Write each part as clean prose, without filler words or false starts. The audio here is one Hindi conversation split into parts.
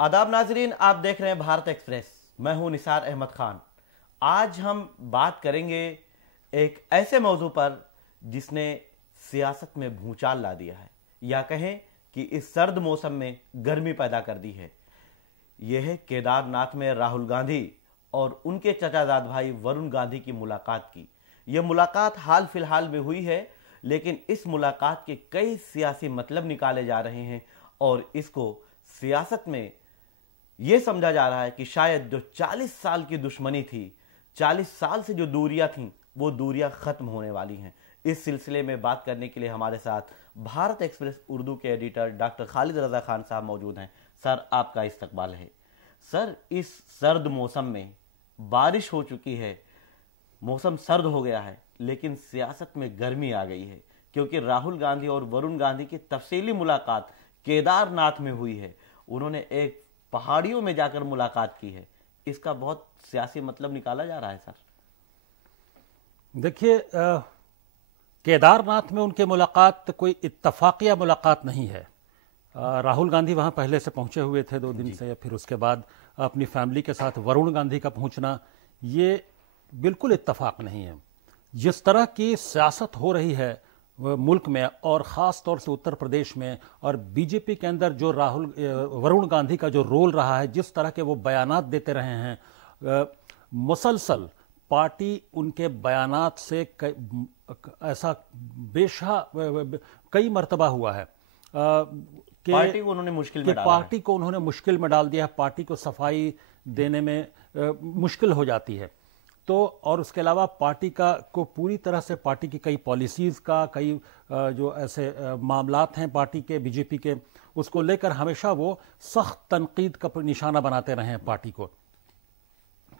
आदाब नाजरीन, आप देख रहे हैं भारत एक्सप्रेस। मैं हूं निसार अहमद खान। आज हम बात करेंगे एक ऐसे मौजू पर जिसने सियासत में भूचाल ला दिया है, या कहें कि इस सर्द मौसम में गर्मी पैदा कर दी है। यह है केदारनाथ में राहुल गांधी और उनके चचाजाद भाई वरुण गांधी की मुलाकात की। यह मुलाकात हाल फिलहाल में हुई है, लेकिन इस मुलाकात के कई सियासी मतलब निकाले जा रहे हैं और इसको सियासत में यह समझा जा रहा है कि शायद जो 40 साल की दुश्मनी थी, 40 साल से जो दूरियां थीं, वो दूरियां खत्म होने वाली हैं। इस सिलसिले में बात करने के लिए हमारे साथ भारत एक्सप्रेस उर्दू के एडिटर डॉक्टर खालिद रजा खान साहब मौजूद हैं। सर, आपका इस्तकबाल है। सर, इस सर्द मौसम में बारिश हो चुकी है, मौसम सर्द हो गया है, लेकिन सियासत में गर्मी आ गई है, क्योंकि राहुल गांधी और वरुण गांधी की तफसीली मुलाकात केदारनाथ में हुई है। उन्होंने एक पहाड़ियों में जाकर मुलाकात की है। इसका बहुत सियासी मतलब निकाला जा रहा है। सर देखिए, केदारनाथ में उनकी मुलाकात कोई इत्तफाकिया मुलाकात नहीं है। राहुल गांधी वहां पहले से पहुंचे हुए थे 2 दिन से, या फिर उसके बाद अपनी फैमिली के साथ वरुण गांधी का पहुंचना, ये बिल्कुल इत्तफाक नहीं है। जिस तरह की सियासत हो रही है मुल्क में, और ख़ास तौर से उत्तर प्रदेश में, और बीजेपी के अंदर जो वरुण गांधी का जो रोल रहा है, जिस तरह के वो बयानात देते रहे हैं, मुसलसल पार्टी उनके बयानात से ऐसा कई मरतबा हुआ है कि पार्टी को उन्होंने मुश्किल में डाला, पार्टी को उन्होंने मुश्किल में डाल दिया। पार्टी को सफाई देने में मुश्किल हो जाती है। तो और उसके अलावा पार्टी को पूरी तरह से पार्टी की कई पॉलिसीज़ का, कई जो ऐसे मामलात हैं पार्टी के, बीजेपी के, उसको लेकर हमेशा वो सख्त तनकीद का निशाना बनाते रहे हैं पार्टी को।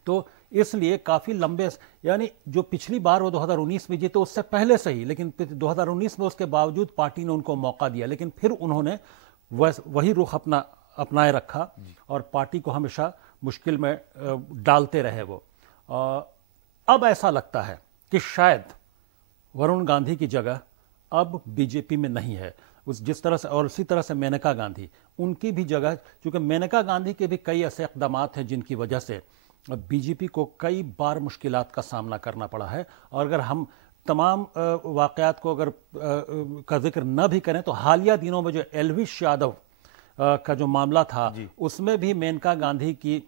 तो इसलिए काफ़ी लंबे, यानी जो पिछली बार वो 2019 में जीते, उससे पहले से ही, लेकिन 2019 में उसके बावजूद पार्टी ने उनको मौका दिया, लेकिन फिर उन्होंने वही रुख अपनाए रखा और पार्टी को हमेशा मुश्किल में डालते रहे वो। अब ऐसा लगता है कि शायद वरुण गांधी की जगह अब बीजेपी में नहीं है। जिस तरह से, और इसी तरह से मेनका गांधी, उनकी भी जगह, क्योंकि मेनका गांधी के भी कई ऐसे इक़दामात हैं जिनकी वजह से बीजेपी को कई बार मुश्किलात का सामना करना पड़ा है। और अगर हम तमाम वाक़यात को का जिक्र न भी करें, तो हालिया दिनों में जो एल्विश यादव का जो मामला था, उसमें भी मेनका गांधी की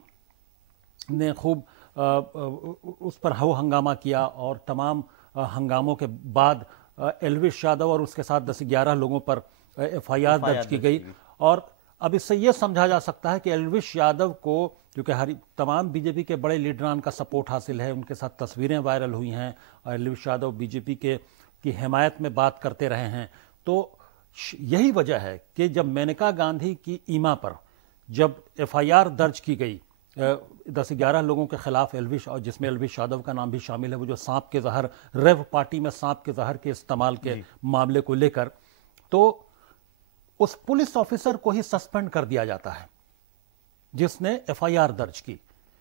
ने खूब उस पर हो हंगामा किया, और तमाम हंगामों के बाद एल्विश यादव और उसके साथ 10-11 लोगों पर FIR दर्ज की गई। और अब इससे यह समझा जा सकता है कि एल्विश यादव को, क्योंकि तमाम बीजेपी के बड़े लीडरान का सपोर्ट हासिल है, उनके साथ तस्वीरें वायरल हुई हैं, और एल्विश यादव बीजेपी की हिमायत में बात करते रहे हैं। तो यही वजह है कि जब मेनका गांधी की ईमा पर जब FIR दर्ज की गई 10-11 लोगों के खिलाफ, एल्विश, और जिसमें एल्विश यादव का नाम भी शामिल है, वो जो सांप के जहर, रेव पार्टी में सांप के जहर के इस्तेमाल के मामले को लेकर, तो उस पुलिस ऑफिसर को ही सस्पेंड कर दिया जाता है जिसने FIR दर्ज की।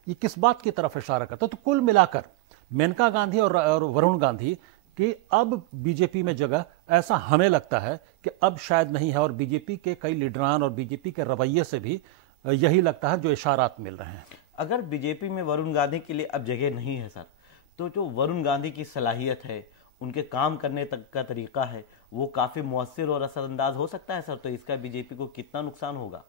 ये किस बात की तरफ इशारा करता है? तो कुल मिलाकर मेनका गांधी और वरुण गांधी की अब बीजेपी में जगह, ऐसा हमें लगता है कि अब शायद नहीं है। और बीजेपी के कई लीडरान और बीजेपी के रवैये से भी यही लगता है जो इशारात मिल रहे हैं। अगर बीजेपी में वरुण गांधी के लिए अब जगह नहीं है सर, तो जो वरुण गांधी की सलाहियत है, उनके काम करने तक का तरीका है, वो काफी मुअस्सिर और असरअंदाज हो सकता है सर। तो इसका बीजेपी को कितना नुकसान होगा?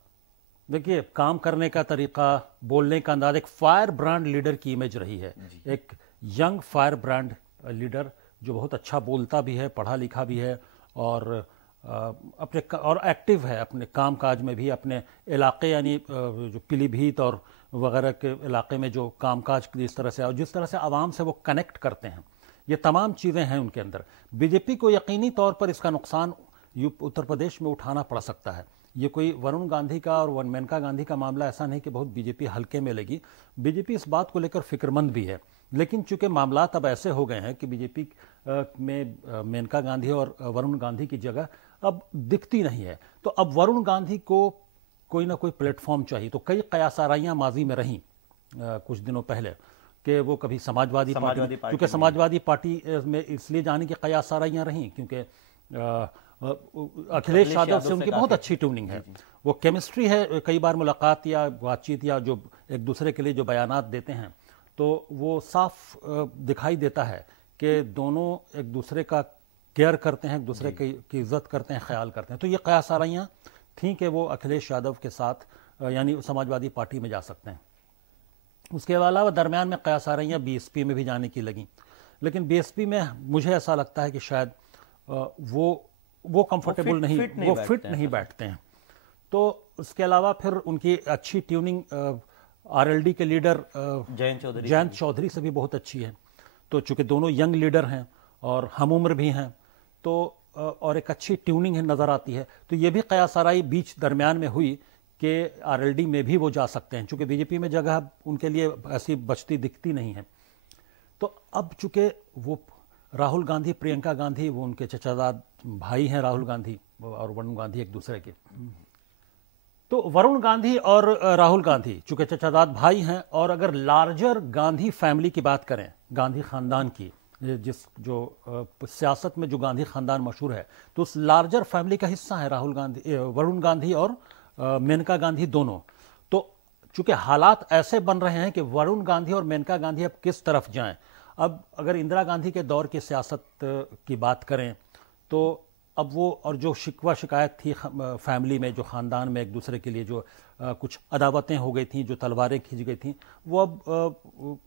देखिए, काम करने का तरीका, बोलने का अंदाज, एक फायर ब्रांड लीडर की इमेज रही है, एक यंग फायर ब्रांड लीडर जो बहुत अच्छा बोलता भी है, पढ़ा लिखा भी है, और और एक्टिव है अपने काम काज में भी, अपने इलाके, यानी जो पीलीभीत और वगैरह के इलाके में जो कामकाज जिस तरह से, और जिस तरह से आवाम से वो कनेक्ट करते हैं, ये तमाम चीज़ें हैं उनके अंदर। बीजेपी को यकीनी तौर पर इसका नुकसान उत्तर प्रदेश में उठाना पड़ सकता है। ये कोई वरुण गांधी का और मेनका गांधी का मामला ऐसा नहीं कि बहुत बीजेपी हल्के में लेगी। बीजेपी इस बात को लेकर फिक्रमंद भी है, लेकिन चूंकि मामलात अब ऐसे हो गए हैं कि बीजेपी में मेनका गांधी और वरुण गांधी की जगह अब दिखती नहीं है, तो अब वरुण गांधी को कोई ना कोई प्लेटफॉर्म चाहिए। तो कई कयासाराइयाँ माजी में रहीं कुछ दिनों पहले कि वो कभी समाजवादी पार्टी, क्योंकि समाजवादी पार्टी में इसलिए जाने की कयासाराइयाँ रहीं क्योंकि अखिलेश यादव से उनकी बहुत अच्छी ट्यूनिंग है, वो केमिस्ट्री है। कई बार मुलाकात या बातचीत या जो एक दूसरे के लिए जो बयानात देते हैं तो वो साफ दिखाई देता है कि दोनों एक दूसरे का केयर करते हैं, एक दूसरे की इज्जत करते हैं, ख्याल करते हैं। तो ये कयास आराइयाँ थी कि वो अखिलेश यादव के साथ यानी समाजवादी पार्टी में जा सकते हैं। उसके अलावा दरमियान में कयास आराइयाँ बीएसपी में भी जाने की लगी, लेकिन बीएसपी में मुझे ऐसा लगता है कि शायद वो कंफर्टेबल नहीं, वो फिट नहीं बैठते हैं। तो उसके अलावा फिर उनकी अच्छी ट्यूनिंग आरएलडी के लीडर जयंत चौधरी से भी बहुत अच्छी है। तो चूंकि दोनों यंग लीडर हैं और हम उम्र भी हैं, तो और एक अच्छी ट्यूनिंग है नजर आती है। तो ये भी कयास आराई बीच दरमियान में हुई कि आरएलडी में भी वो जा सकते हैं, चूंकि बीजेपी में जगह उनके लिए ऐसी बचती दिखती नहीं है। तो अब चूंकि वो राहुल गांधी, प्रियंका गांधी, वो उनके चचाजाद भाई हैं राहुल गांधी और वरुण गांधी एक दूसरे के। तो वरुण गांधी और राहुल गांधी चूंकि चचाजाद भाई हैं, और अगर लार्जर गांधी फैमिली की बात करें, गांधी खानदान की, जिस जो सियासत में जो गांधी खानदान मशहूर है, तो उस लार्जर फैमिली का हिस्सा है राहुल गांधी, वरुण गांधी और मेनका गांधी दोनों। तो चूंकि हालात ऐसे बन रहे हैं कि वरुण गांधी और मेनका गांधी अब किस तरफ जाएं। अब अगर इंदिरा गांधी के दौर की सियासत की बात करें तो अब वो, और जो शिकवा शिकायत थी फैमिली में, जो ख़ानदान में एक दूसरे के लिए जो कुछ अदावतें हो गई थी, जो तलवारें खींच गई थी, वो अब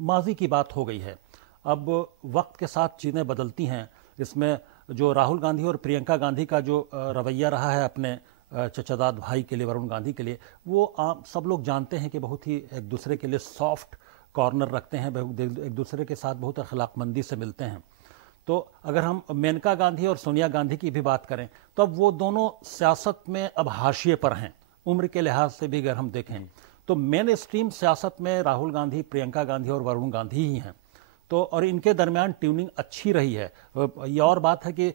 माजी की बात हो गई है। अब वक्त के साथ चीज़ें बदलती हैं। इसमें जो राहुल गांधी और प्रियंका गांधी का जो रवैया रहा है अपने चचाजाद भाई के लिए, वरुण गांधी के लिए, वो सब लोग जानते हैं कि बहुत ही एक दूसरे के लिए सॉफ्ट कॉर्नर रखते हैं, एक दूसरे के साथ बहुत अखलाकमंदी से मिलते हैं। तो अगर हम मेनका गांधी और सोनिया गांधी की भी बात करें तो अब वो दोनों सियासत में अब हाशिए पर हैं। उम्र के लिहाज से भी अगर हम देखें तो मेन स्ट्रीम सियासत में राहुल गांधी, प्रियंका गांधी और वरुण गांधी ही हैं। तो और इनके दरमियान ट्यूनिंग अच्छी रही है। ये और बात है कि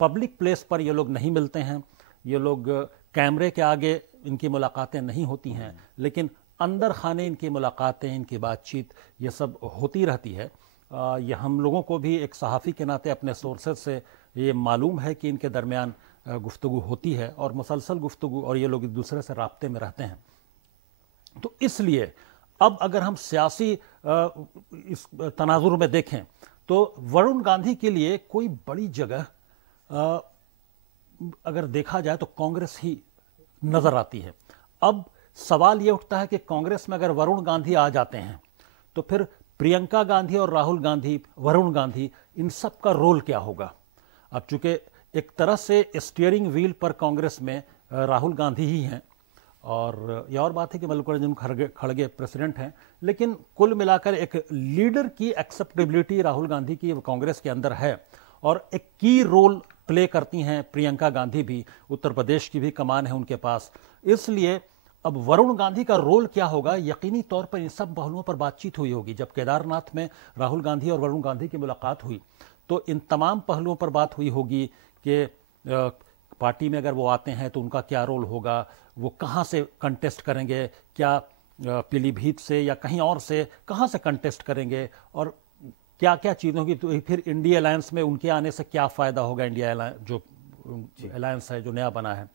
पब्लिक प्लेस पर ये लोग नहीं मिलते हैं, ये लोग कैमरे के आगे इनकी मुलाकातें नहीं होती हैं, लेकिन अंदर खाने इनकी मुलाकातें, इनकी बातचीत, ये सब होती रहती है। ये हम लोगों को भी एक सहाफ़ी के नाते अपने सोर्सेज से ये मालूम है कि इनके दरमियान गुफ्तगू होती है और मुसलसल गुफ्तगू, और ये लोग एक दूसरे से राब्ते में रहते हैं। तो इसलिए अब अगर हम सियासी इस तनाजुर में देखें तो वरुण गांधी के लिए कोई बड़ी जगह अगर देखा जाए तो कांग्रेस ही नजर आती है। अब सवाल यह उठता है कि कांग्रेस में अगर वरुण गांधी आ जाते हैं तो फिर प्रियंका गांधी और राहुल गांधी, वरुण गांधी, इन सब का रोल क्या होगा। अब चूंकि एक तरह से स्टीयरिंग व्हील पर कांग्रेस में राहुल गांधी ही हैं, और यह और बात है कि मल्लिकार्जुन खड़गे प्रेसिडेंट हैं, लेकिन कुल मिलाकर एक लीडर की एक्सेप्टेबिलिटी राहुल गांधी की कांग्रेस के अंदर है, और एक की रोल प्ले करती हैं प्रियंका गांधी भी। उत्तर प्रदेश की भी कमान है उनके पास। इसलिए अब वरुण गांधी का रोल क्या होगा, यकीनी तौर पर इन सब पहलुओं पर बातचीत हुई होगी। जब केदारनाथ में राहुल गांधी और वरुण गांधी की मुलाकात हुई तो इन तमाम पहलुओं पर बात हुई होगी कि पार्टी में अगर वो आते हैं तो उनका क्या रोल होगा, वो कहाँ से कंटेस्ट करेंगे, क्या पीलीभीत से या कहीं और से कहाँ से कंटेस्ट करेंगे, और क्या क्या चीज़ें होगी। तो फिर इंडिया अलायंस में उनके आने से क्या फ़ायदा होगा, इंडिया जो अलायंस है जो नया बना है,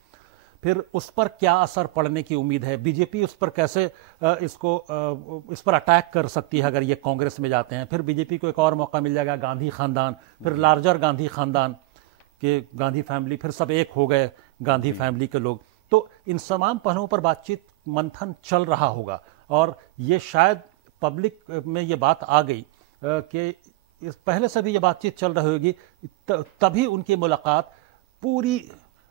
फिर उस पर क्या असर पड़ने की उम्मीद है, बीजेपी उस पर कैसे इस पर अटैक कर सकती है अगर ये कांग्रेस में जाते हैं। फिर बीजेपी को एक और मौका मिल जाएगा, गांधी खानदान, फिर लार्जर गांधी खानदान के गांधी फैमिली, फिर सब एक हो गए गांधी फैमिली के लोग। तो इन तमाम पहलुओं पर बातचीत, मंथन चल रहा होगा, और ये शायद पब्लिक में ये बात आ गई कि पहले से भी ये बातचीत चल रही होगी, तभी उनकी मुलाकात पूरी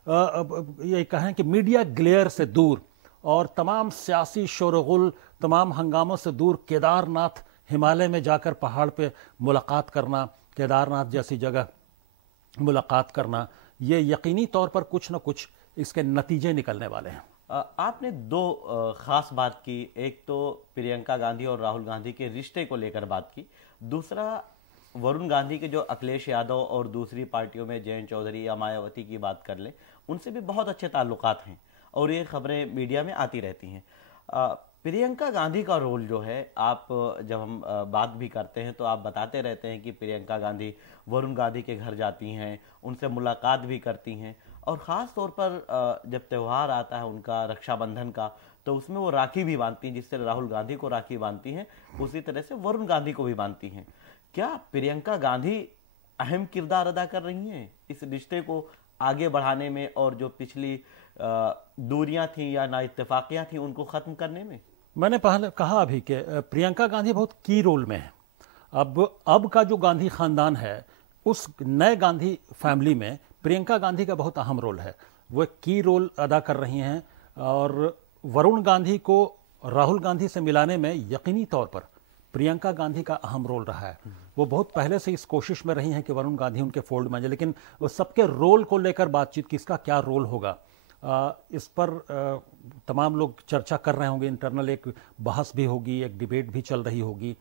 ये कहें कि मीडिया ग्लेयर से दूर और तमाम सियासी शोरगुल, तमाम हंगामों से दूर, केदारनाथ हिमालय में जाकर पहाड़ पे मुलाकात करना, केदारनाथ जैसी जगह मुलाकात करना, ये यकीनी तौर पर कुछ न कुछ इसके नतीजे निकलने वाले हैं। आपने दो खास बात की, एक तो प्रियंका गांधी और राहुल गांधी के रिश्ते को लेकर बात की, दूसरा वरुण गांधी के जो अखिलेश यादव और दूसरी पार्टियों में जयंत चौधरी या मायावती की बात कर ले, उनसे भी बहुत अच्छे ताल्लुकात हैं और ये खबरें मीडिया में आती रहती हैं। प्रियंका गांधी का रोल जो है, आप जब हम बात भी करते हैं तो आप बताते रहते हैं कि प्रियंका गांधी वरुण गांधी के घर जाती हैं, उनसे मुलाकात भी करती हैं, और ख़ास तौर पर जब त्यौहार आता है उनका रक्षाबंधन का, तो उसमें वो राखी भी बांधती हैं। जिस तरह राहुल गांधी को राखी बांधती हैं, उसी तरह से वरुण गांधी को भी बांधती हैं। क्या प्रियंका गांधी अहम किरदार अदा कर रही हैं इस रिश्ते को आगे बढ़ाने में, और जो पिछली दूरियां थी या ना इत्तेफाकियां थी उनको खत्म करने में? मैंने पहले कहा अभी कि प्रियंका गांधी बहुत की रोल में है। अब का जो गांधी खानदान है, उस नए गांधी फैमिली में प्रियंका गांधी का बहुत अहम रोल है। वो एक की रोल अदा कर रही हैं, और वरुण गांधी को राहुल गांधी से मिलाने में यकीनी तौर पर प्रियंका गांधी का अहम रोल रहा है। वो बहुत पहले से इस कोशिश में रही हैं कि वरुण गांधी उनके फोल्ड में जाए, लेकिन वो सबके रोल को लेकर बातचीत, किसका क्या रोल होगा, इस पर तमाम लोग चर्चा कर रहे होंगे। इंटरनल एक बहस भी होगी, एक डिबेट भी चल रही होगी,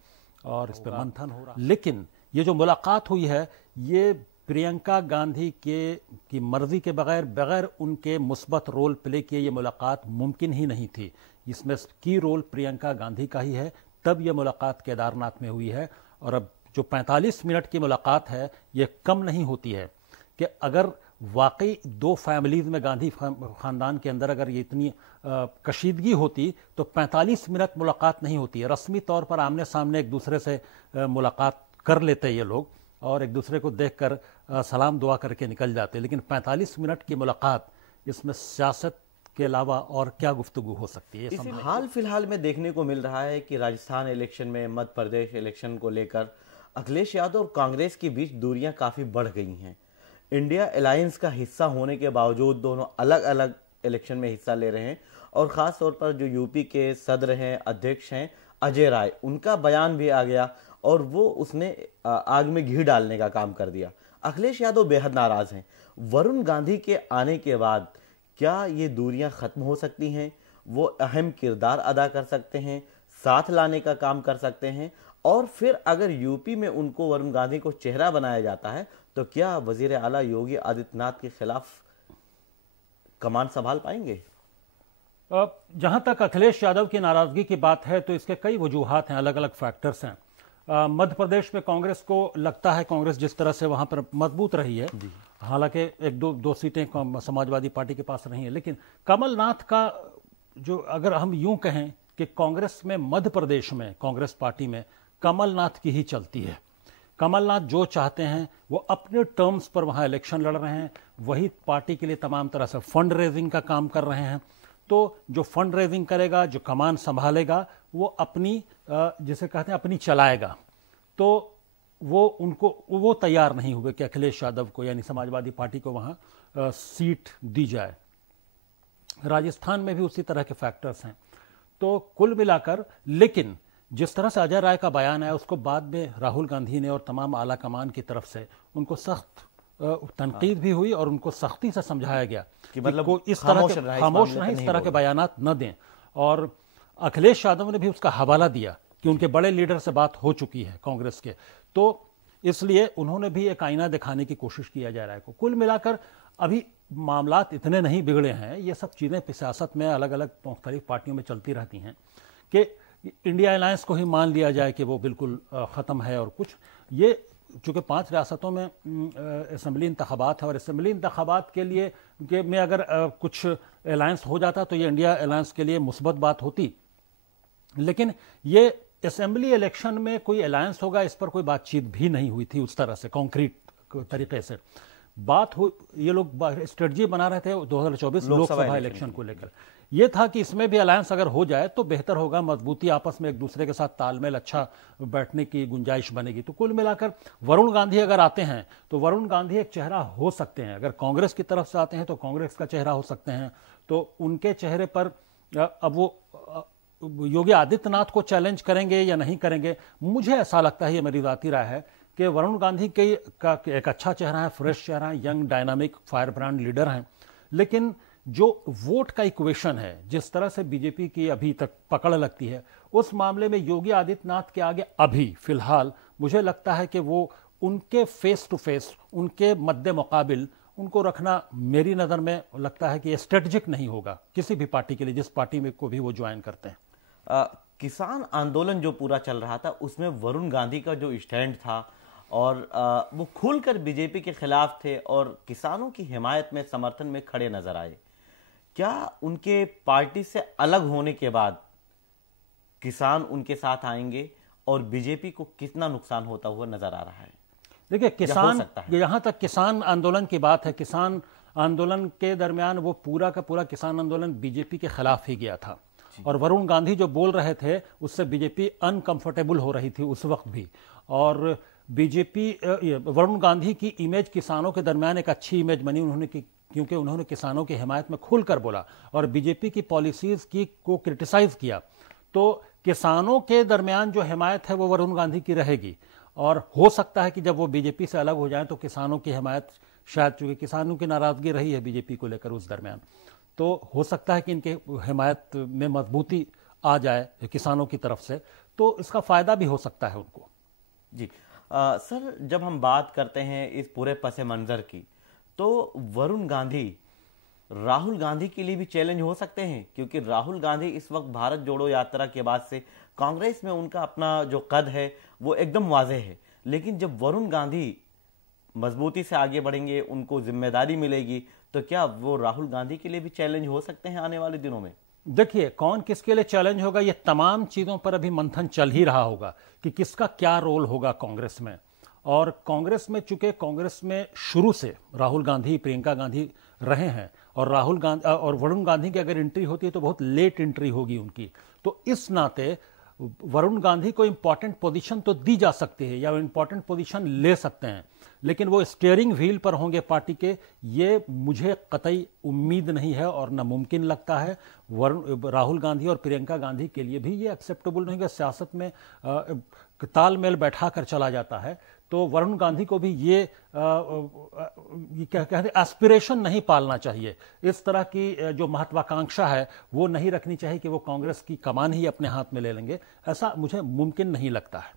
और इस पर मंथन हो रहा है। लेकिन ये जो मुलाकात हुई है, ये प्रियंका गांधी की मर्जी के बगैर उनके मुस्बत रोल प्ले किए ये मुलाकात मुमकिन ही नहीं थी। इसमें की रोल प्रियंका गांधी का ही है, तब यह मुलाकात केदारनाथ में हुई है। और अब जो 45 मिनट की मुलाकात है, ये कम नहीं होती है कि अगर वाकई दो फैमिलीज में गांधी खानदान के अंदर अगर ये इतनी कशीदगी होती तो 45 मिनट मुलाकात नहीं होती है। रस्मी तौर पर आमने सामने एक दूसरे से मुलाकात कर लेते ये लोग, और एक दूसरे को देखकर सलाम दुआ करके निकल जाते, लेकिन 45 मिनट की मुलाकात, इसमें सियासत के अलावा और क्या गुफ्तगू हो सकती है? इसी हाल फिलहाल में देखने को मिल रहा है कि राजस्थान इलेक्शन में, मध्य प्रदेश इलेक्शन को लेकर अखिलेश यादव और कांग्रेस के बीच दूरियां काफी बढ़ गई हैं। इंडिया अलायंस का हिस्सा होने के बावजूद दोनों अलग अलग इलेक्शन में हिस्सा ले रहे हैं, और खास तौर पर जो यूपी के सदर हैं, अध्यक्ष हैं अजय राय, उनका बयान भी आ गया और वो उसने आग में घी डालने का काम कर दिया। अखिलेश यादव बेहद नाराज हैं। वरुण गांधी के आने के बाद क्या ये दूरियां खत्म हो सकती हैं? वो अहम किरदार अदा कर सकते हैं, साथ लाने का काम कर सकते हैं, और फिर अगर यूपी में उनको वरुण गांधी को चेहरा बनाया जाता है तो क्या वजीर आला योगी आदित्यनाथ के खिलाफ कमान संभाल पाएंगे? जहां तक अखिलेश यादव की नाराजगी की बात है तो इसके कई वजूहात हैं, अलग अलग फैक्टर्स हैं। मध्य प्रदेश में कांग्रेस को लगता है, कांग्रेस जिस तरह से वहां पर मजबूत रही है, हालांकि एक दो सीटें समाजवादी पार्टी के पास रही हैं, लेकिन कमलनाथ का जो, अगर हम यूं कहें कि कांग्रेस में, मध्य प्रदेश में कांग्रेस पार्टी में कमलनाथ की ही चलती है। कमलनाथ जो चाहते हैं वो अपने टर्म्स पर वहां इलेक्शन लड़ रहे हैं, वही पार्टी के लिए तमाम तरह से फंड रेजिंग का काम कर रहे हैं। तो जो फंड रेजिंग करेगा, जो कमान संभालेगा, वो अपनी जिसे कहते हैं अपनी चलाएगा। तो वो तैयार नहीं हुए कि अखिलेश यादव को, यानी समाजवादी पार्टी को वहां सीट दी जाए। राजस्थान में भी उसी तरह के फैक्टर्स हैं। तो कुल मिलाकर, लेकिन जिस तरह से अजय राय का बयान आया, उसको बाद में राहुल गांधी ने और तमाम आला कमान की तरफ से उनको सख्त तनकीद भी हुई, और उनको सख्ती से समझाया गया कि मतलब इस तरह के खामोश नहीं, इस तरह के बयानात न दें। और अखिलेश यादव ने भी उसका हवाला दिया कि उनके बड़े लीडर से बात हो चुकी है कांग्रेस के, तो इसलिए उन्होंने भी एक आईना दिखाने की कोशिश की अजय राय को। कुल मिलाकर अभी मामलात इतने नहीं बिगड़े हैं। ये सब चीज़ें सियासत में अलग अलग मुख्तलिफ पार्टियों में चलती रहती हैं कि इंडिया अलायंस को ही मान लिया जाए कि वो बिल्कुल ख़त्म है, और कुछ ये चूँकि 5 रियासतों में असम्बली इंतखाबात है, और असम्बली इंतखाबात के लिए में अगर कुछ अलायंस हो जाता तो ये इंडिया अलायंस के लिए मुस्बत बात होती। लेकिन ये असम्बली इलेक्शन में कोई अलायंस होगा, इस पर कोई बातचीत भी नहीं हुई थी उस तरह से कॉन्क्रीट तरीके से। बात हो, ये लोग स्ट्रेटजी बना रहे थे 2024 लोकसभा इलेक्शन को लेकर। ये था कि इसमें भी अलायंस अगर हो जाए तो बेहतर होगा, मजबूती, आपस में एक दूसरे के साथ तालमेल अच्छा बैठने की गुंजाइश बनेगी। तो कुल मिलाकर वरुण गांधी अगर आते हैं तो वरुण गांधी एक चेहरा हो सकते हैं। अगर कांग्रेस की तरफ से आते हैं तो कांग्रेस का चेहरा हो सकते हैं। तो उनके चेहरे पर अब वो योगी आदित्यनाथ को चैलेंज करेंगे या नहीं करेंगे, मुझे ऐसा लगता है, ये मेरी ज़ाती राय है कि वरुण गांधी का एक अच्छा चेहरा है, फ्रेश चेहरा है, young dynamic fire brand leader हैं। लेकिन जो वोट का इक्वेशन है, जिस तरह से बीजेपी की अभी तक पकड़ लगती है, उस मामले में योगी आदित्यनाथ के आगे अभी फिलहाल मुझे लगता है कि वो उनके फेस टू फेस, उनके मद्दे मुकाबिल उनको रखना मेरी नज़र में लगता है कि स्ट्रेटजिक नहीं होगा किसी भी पार्टी के लिए, जिस पार्टी में को भी वो ज्वाइन करते हैं। किसान आंदोलन जो पूरा चल रहा था उसमें वरुण गांधी का जो स्टैंड था और वो खुलकर बीजेपी के खिलाफ थे और किसानों की हिमायत में समर्थन में खड़े नजर आए। क्या उनके पार्टी से अलग होने के बाद किसान उनके साथ आएंगे और बीजेपी को कितना नुकसान होता हुआ नजर आ रहा है? देखिए, किसान, यहां तक किसान आंदोलन की बात है, किसान आंदोलन के दरमियान वो पूरा का पूरा किसान आंदोलन बीजेपी के खिलाफ ही गया था और वरुण गांधी जो बोल रहे थे उससे बीजेपी अनकंफर्टेबल हो रही थी उस वक्त भी। और बीजेपी, वरुण गांधी की इमेज किसानों के दरमियान एक अच्छी इमेज बनी उन्होंने क्योंकि उन्होंने किसानों की हिमायत में खुलकर बोला और बीजेपी की पॉलिसीज को क्रिटिसाइज किया। तो किसानों के दरमियान जो हिमायत है वो वरुण गांधी की रहेगी और हो सकता है कि जब वो बीजेपी से अलग हो जाए तो किसानों की हिमायत, शायद चूंकि किसानों की नाराजगी रही है बीजेपी को लेकर उस दरमियान, तो हो सकता है कि इनके हिमायत में मजबूती आ जाए किसानों की तरफ से, तो इसका फायदा भी हो सकता है उनको। जी सर, जब हम बात करते हैं इस पूरे पस मंजर की, तो वरुण गांधी राहुल गांधी के लिए भी चैलेंज हो सकते हैं, क्योंकि राहुल गांधी इस वक्त भारत जोड़ो यात्रा के बाद से कांग्रेस में उनका अपना जो कद है वो एकदम वाज़ेह है। लेकिन जब वरुण गांधी मजबूती से आगे बढ़ेंगे, उनको जिम्मेदारी मिलेगी, तो क्या वो राहुल गांधी के लिए भी चैलेंज हो सकते हैं आने वाले दिनों में? देखिए, कौन किसके लिए चैलेंज होगा, ये तमाम चीजों पर अभी मंथन चल ही रहा होगा कि किसका क्या रोल होगा कांग्रेस में। और कांग्रेस में, चूंकि कांग्रेस में शुरू से राहुल गांधी, प्रियंका गांधी रहे हैं और राहुल गांधी और वरुण गांधी की अगर एंट्री होती है तो बहुत लेट एंट्री होगी उनकी, तो इस नाते वरुण गांधी को इंपॉर्टेंट पोजीशन तो दी जा सकती है या वो इंपॉर्टेंट पोजीशन ले सकते हैं, लेकिन वो स्टीयरिंग व्हील पर होंगे पार्टी के, ये मुझे कतई उम्मीद नहीं है और नामुमकिन लगता है। राहुल गांधी और प्रियंका गांधी के लिए भी ये एक्सेप्टेबल नहीं है। सियासत में तालमेल बैठा कर चला जाता है, तो वरुण गांधी को भी ये क्या कहते हैं, एस्पिरेशन नहीं पालना चाहिए। इस तरह की जो महत्वाकांक्षा है वो नहीं रखनी चाहिए कि वो कांग्रेस की कमान ही अपने हाथ में ले लेंगे, ऐसा मुझे मुमकिन नहीं लगता है।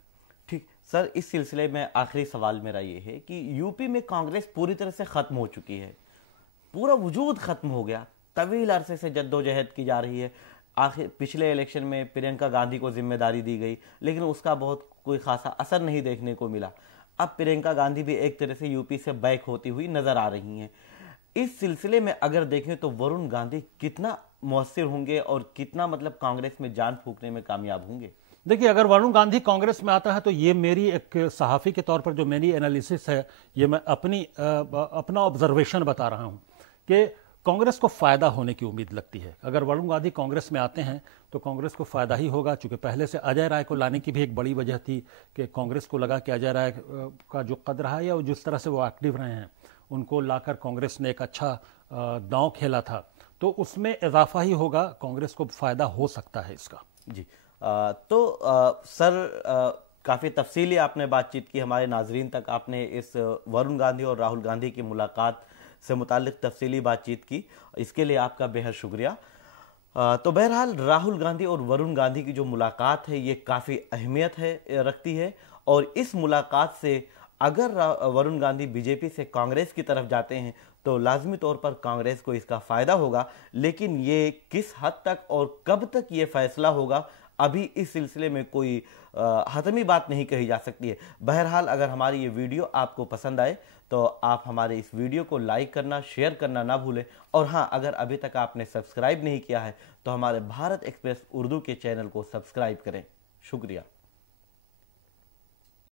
ठीक सर, इस सिलसिले में आखिरी सवाल मेरा ये है कि यूपी में कांग्रेस पूरी तरह से खत्म हो चुकी है, पूरा वजूद खत्म हो गया, तवील अरसे से जद्दोजहद की जा रही है। आखिर पिछले इलेक्शन में प्रियंका गांधी को जिम्मेदारी दी गई, लेकिन उसका बहुत कोई खासा असर नहीं देखने को मिला। अब प्रियंका गांधी भी एक तरह से यूपी से बैक होती हुई नजर आ रही हैं। इस सिलसिले में अगर देखें तो वरुण गांधी कितना मौसर होंगे और कितना मतलब कांग्रेस में जान फूंकने में कामयाब होंगे? देखिए, अगर वरुण गांधी कांग्रेस में आता है तो ये मेरी एक सहाफ़ी के तौर पर जो मेरी एनालिसिस है, ये मैं अपना ऑब्जर्वेशन बता रहा हूं कि कांग्रेस को फायदा होने की उम्मीद लगती है। अगर वरुण गांधी कांग्रेस में आते हैं तो कांग्रेस को फायदा ही होगा, चूंकि पहले से अजय राय को लाने की भी एक बड़ी वजह थी कि कांग्रेस को लगा कि अजय राय का जो कद रहा है या जिस तरह से वो एक्टिव रहे हैं, उनको लाकर कांग्रेस ने एक अच्छा दांव खेला था, तो उसमें इजाफा ही होगा, कांग्रेस को फायदा हो सकता है इसका। जी सर, काफ़ी तफसीली आपने बातचीत की, हमारे नाजरीन तक आपने इस वरुण गांधी और राहुल गांधी की मुलाकात से मुतालिक तफसीली बातचीत की, इसके लिए आपका बेहद शुक्रिया। तो बहरहाल राहुल गांधी और वरुण गांधी की जो मुलाकात है ये काफ़ी अहमियत रखती है और इस मुलाकात से अगर वरुण गांधी बीजेपी से कांग्रेस की तरफ जाते हैं तो लाजमी तौर पर कांग्रेस को इसका फ़ायदा होगा, लेकिन ये किस हद तक और कब तक ये फैसला होगा, अभी इस सिलसिले में कोई हतमी बात नहीं कही जा सकती है। बहरहाल अगर हमारी ये वीडियो आपको पसंद आए तो आप हमारे इस वीडियो को लाइक करना, शेयर करना ना भूलें, और हाँ, अगर अभी तक आपने सब्सक्राइब नहीं किया है तो हमारे भारत एक्सप्रेस उर्दू के चैनल को सब्सक्राइब करें। शुक्रिया।